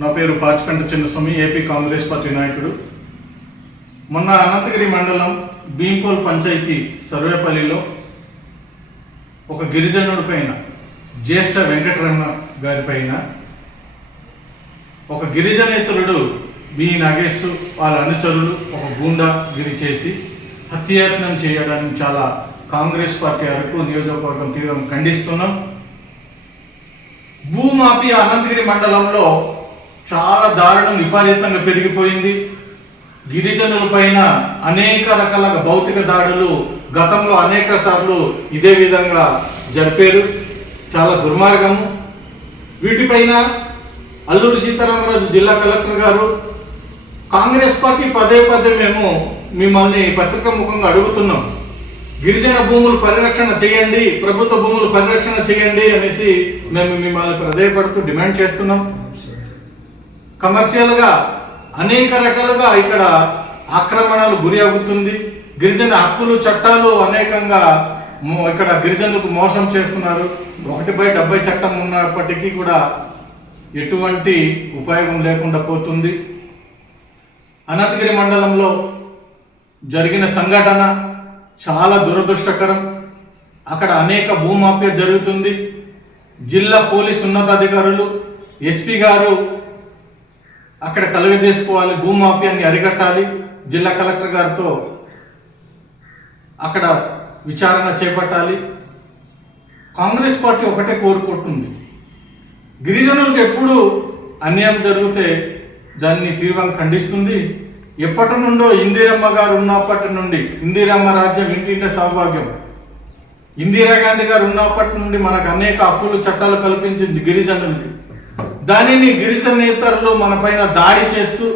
నా పేరు Pachipenta Chinnaswamy, AP Congress party నాయకుడు. మొన్న అనంతగిరి మండలం భీంపోల్ పంచాయతీ సర్వేపల్లిలో ఒక గిరిజనుడి పైన, జ్యేష్ఠ వెంకటరమణ గారి పైన ఒక గిరిజనేతరుడు బి నాగేశ్ వాళ్ళ అనుచరులు ఒక గూండా గిరి చేసి హత్యాయత్నం చేయడానికి చాలా కాంగ్రెస్ పార్టీ అరకు నియోజకవర్గం తీవ్రం ఖండిస్తున్నాం. భూమాఫియా అనంతగిరి మండలంలో చాలా దారుణం విపరీతంగా పెరిగిపోయింది. గిరిజనుల పైన అనేక రకాల భౌతిక దాడులు గతంలో అనేక సార్లు ఇదే విధంగా జరిపారు. చాలా దుర్మార్గము. వీటిపైన అల్లూరి సీతారామరాజు జిల్లా కలెక్టర్ గారు, కాంగ్రెస్ పార్టీ పదే పదే మేము మిమ్మల్ని పత్రికా ముఖంగా అడుగుతున్నాం, గిరిజన భూములు పరిరక్షణ చేయండి, ప్రభుత్వ భూములు పరిరక్షణ చేయండి అనేసి మేము మిమ్మల్ని ప్రాధేయపడుతూ డిమాండ్ చేస్తున్నాం. కమర్షియల్గా అనేక రకాలుగా ఇక్కడ ఆక్రమణలు గురి అవుతుంది. గిరిజన హక్కులు చట్టాలు అనేకంగా ఇక్కడ గిరిజనులకు మోసం చేస్తున్నారు. 1/70 చట్టం ఉన్నప్పటికీ కూడా ఎటువంటి ఉపయోగం లేకుండా పోతుంది. అనంతగిరి మండలంలో జరిగిన సంఘటన చాలా దురదృష్టకరం. అక్కడ అనేక భూమాఫియా జరుగుతుంది. జిల్లా పోలీస్ ఉన్నతాధికారులు, ఎస్పీ గారు అక్కడ కలుగజేసుకోవాలి, భూమాఫియాన్ని అరికట్టాలి. జిల్లా కలెక్టర్ గారితో అక్కడ విచారణ చేపట్టాలి. కాంగ్రెస్ పార్టీ ఒకటే కోరుకుంటుంది, గిరిజనులకు ఎప్పుడు అన్యాయం జరిగితే దాన్ని తీవ్రంగా ఖండిస్తుంది. ఎప్పటి నుండో ఇందిరమ్మ గారు ఉన్నప్పటి నుండి, ఇందిరమ్మ రాజ్యం ఇంటింటే సౌభాగ్యం, ఇందిరాగాంధీ గారు ఉన్నప్పటి నుండి మనకు అనేక హక్కులు చట్టాలు కల్పించింది గిరిజనులకి. దానిని గిరిజనేతరులు మన పైన దాడి చేస్తూ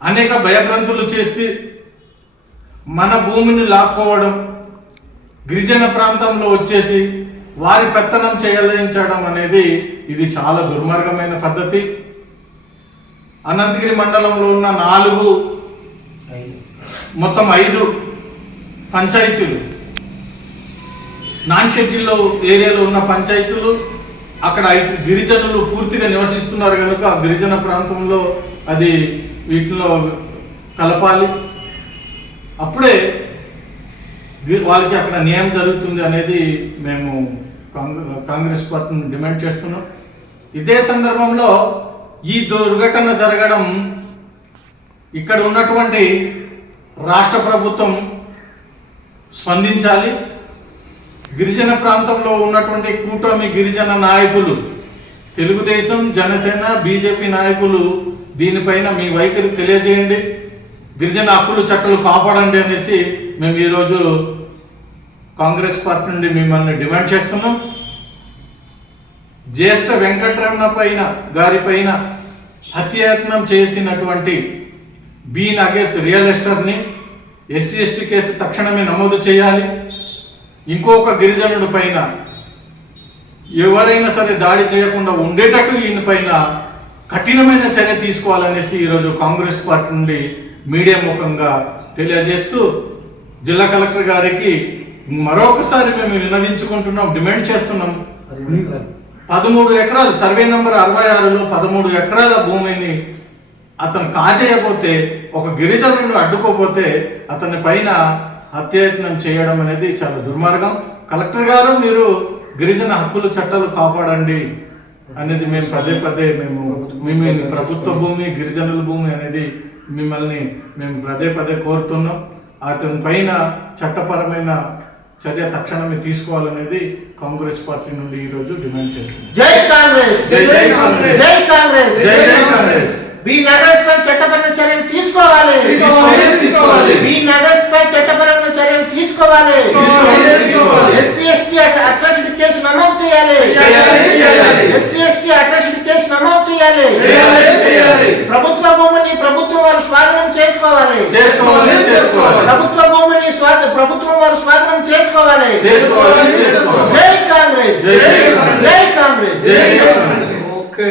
అనేక భయభ్రాంతులు చేసి మన భూమిని లాక్కోవడం, గిరిజన ప్రాంతంలో వచ్చేసి వారి పెత్తనం చేయలించడం అనేది ఇది చాలా దుర్మార్గమైన పద్ధతి. అనంతగిరి మండలంలో ఉన్న 5 పంచాయతీలు, నాన్ షెడ్యూల్ ఏరియాలో ఉన్న పంచాయతీలు, అక్కడ గిరిజనులు పూర్తిగా నివసిస్తున్నారు కనుక గిరిజన ప్రాంతంలో అది వీటిలో కలపాలి. అప్పుడే వాళ్ళకి అక్కడ న్యాయం జరుగుతుంది అనేది మేము కాంగ్రెస్ పార్టీని డిమాండ్ చేస్తున్నాం. ఇదే సందర్భంలో ఈ దుర్ఘటన జరగడం, ఇక్కడ ఉన్నటువంటి రాష్ట్ర ప్రభుత్వం స్పందించాలి. గిరిజన ప్రాంతంలో ఉన్నటువంటి కూటమి గిరిజన నాయకులు, తెలుగుదేశం, జనసేన, బీజేపీ నాయకులు దీనిపైన మీ వైఖరి తెలియజేయండి. గిరిజన హక్కులు చట్టాలు కాపాడండి అనేసి మేము ఈరోజు కాంగ్రెస్ పార్టీ నుండి మిమ్మల్ని డిమాండ్ చేస్తున్నాం. జ్యేష్ఠ వెంకటరమణ గారి పైన హత్యాయత్నం చేసినటువంటి బి నాగేశ్ రియల్ ఎస్టేట్ని SC/ST కేసు తక్షణమే నమోదు చేయాలి. ఇంకొక గిరిజనుడి పైన ఎవరైనా సరే దాడి చేయకుండా ఉండేటట్టు ఈయన పైన కఠినమైన చర్య తీసుకోవాలనేసి ఈరోజు కాంగ్రెస్ పార్టీ నుండి మీడియా ముఖంగా తెలియజేస్తూ జిల్లా కలెక్టర్ గారికి మరొకసారి మేము విన్నవించుకుంటున్నాం, డిమాండ్ చేస్తున్నాం. 13 ఎకరాలు, సర్వే నంబర్ 66లో 13 ఎకరాల భూమిని అతను కాజేయకపోతే, ఒక గిరిజనులను అడ్డుకోపోతే అతని పైన హత్యాయత్నం చేయడం అనేది చాలా దుర్మార్గం. కలెక్టర్ గారు, మీరు గిరిజన హక్కులు చట్టాలు కాపాడండి అనేది మేము పదే పదే మేము ప్రభుత్వ భూమి, గిరిజనుల భూమి అనేది మిమ్మల్ని మేము పదే పదే కోరుతున్నాం. అతని పైన చట్టపరమైన చర్య తక్షణమే తీసుకోవాలనేది కాంగ్రెస్ పార్టీ నుండి ఈరోజు డిమాండ్ చేస్తున్నాం. జై కాంగ్రెస్, జై కాంగ్రెస్, జై కాంగ్రెస్, జై కాంగ్రెస్. బి నాగేశ్ పై చట్టపరమైన చర్యలు తీసుకోవాలి. బి నాగేశ్ పై చట్టపరమైన చర్యలు తీసుకోవాలి. SC/ST అట్రాసిటీ కేసు నమోదు చేయాలి. SC/ST అట్రాసిటీ కేసు నమోదు చేయాలి. ప్రభుత్వ భూమిని ప్రభుత్వం వారు స్వాధీనం చేసుకోవాలి. ప్రభుత్వ భూమిని ప్రభుత్వం వారు స్వాధీనం చేసుకోవాలి. జై కాంగ్రెస్, జై కాంగ్రెస్. ఓకే.